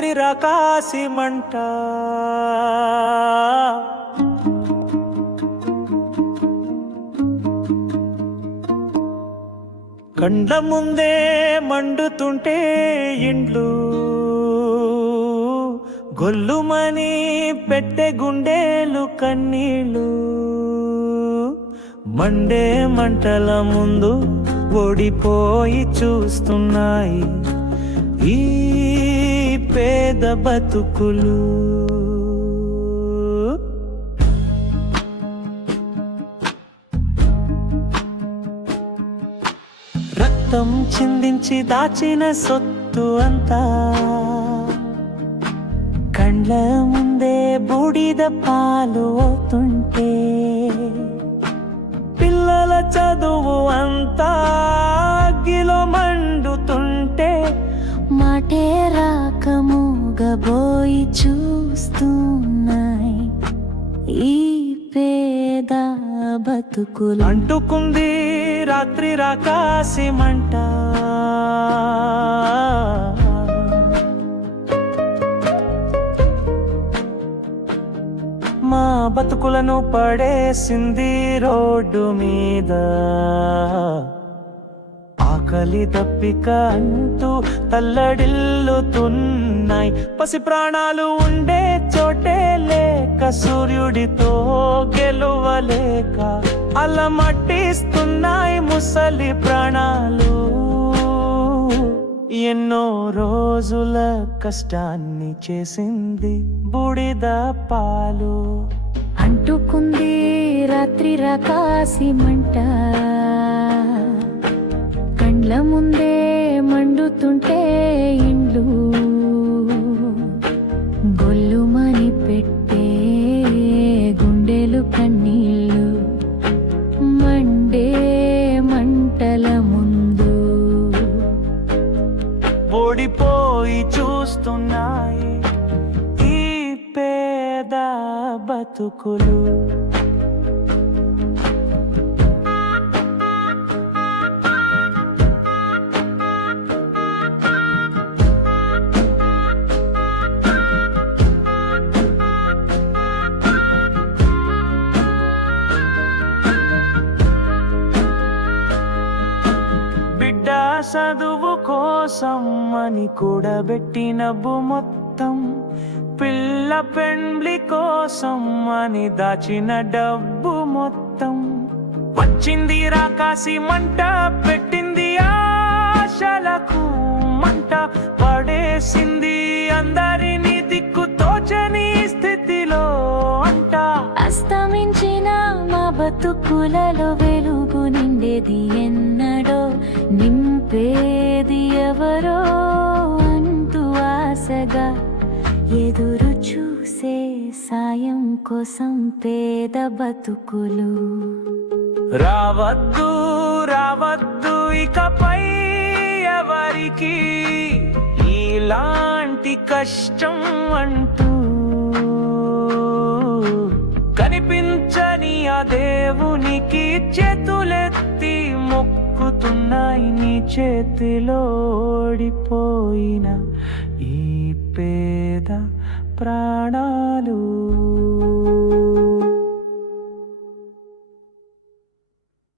రాత్రి రాకాసి మంట కండ్ల ముందే మండుతుంటే ఇండ్లు గొల్లుమని పెట్టే గుండెలు కన్నీళ్ళు మండే మంటల ముందు ఓడిపోయి చూస్తున్నాయి ఈ పేద బతుకులు. రక్తం చిందించి దాచిన సొత్తు అంతా కండ్ల ముందే బూడిద పాలు అవుతుంటే పిల్లల చదువు అంతా అగ్గిలో మండుతుంటే మాటే రాక మూగబోయి చూస్తున్నాయి ఈ పేద బతుకులు. అంటుకుంది రాత్రి రాకాసి మంట మా బతుకులను పడేసింది రోడ్డు మీద ఆకలి దప్పిక అంటూ తల్లడిల్లుతున్నాయి పసి ప్రాణాలు ఉండే చోటే లేక సూర్యుడితో గెలువలేక అలమటిస్తున్నాయి ముసలి ప్రాణాలు. ఎన్నో రోజుల కష్టాన్ని చేసింది బూడిద పాలు. అంటుకుంది రాత్రి రాకాసి మంట కండ్ల ముందే మండుతుంటే ఇండ్లు గొల్లుమని పెట్టే గుండెలు కన్నీళ్ళు మండే మంటల ముందు ఓడిపోయి చూస్తున్నాయి ఈ పేద బతుకులు. బిడ్డ చదువు కోసం అని కూడబెట్టిన మొత్తం పిల్ల పెండ్లి కోసం అని దాచిన డబ్బు మొత్తం వచ్చింది రాకాసి మంట పెట్టింది ఆశలకు మంట పడేసింది అందరినీ దిక్కు తోచని స్థితిలో అంట. అస్తమించిన మా బతుకులలో వెలుగు నిండేది ఎన్నడో నింపేది ఎవరో అంటూ ఆశగా ఎదురు చూసే సాయం కోసం పేద బతుకులు. రావద్దు రావద్దు ఇకపై ఎవరికి ఇలాంటి కష్టం అంటూ కనిపించని ఆ దేవునికి చేతులెత్తి మొక్కుతున్నాయి నీ చేతిలో ఓడిపోయిన ఈ పేద ప్రాణాలు.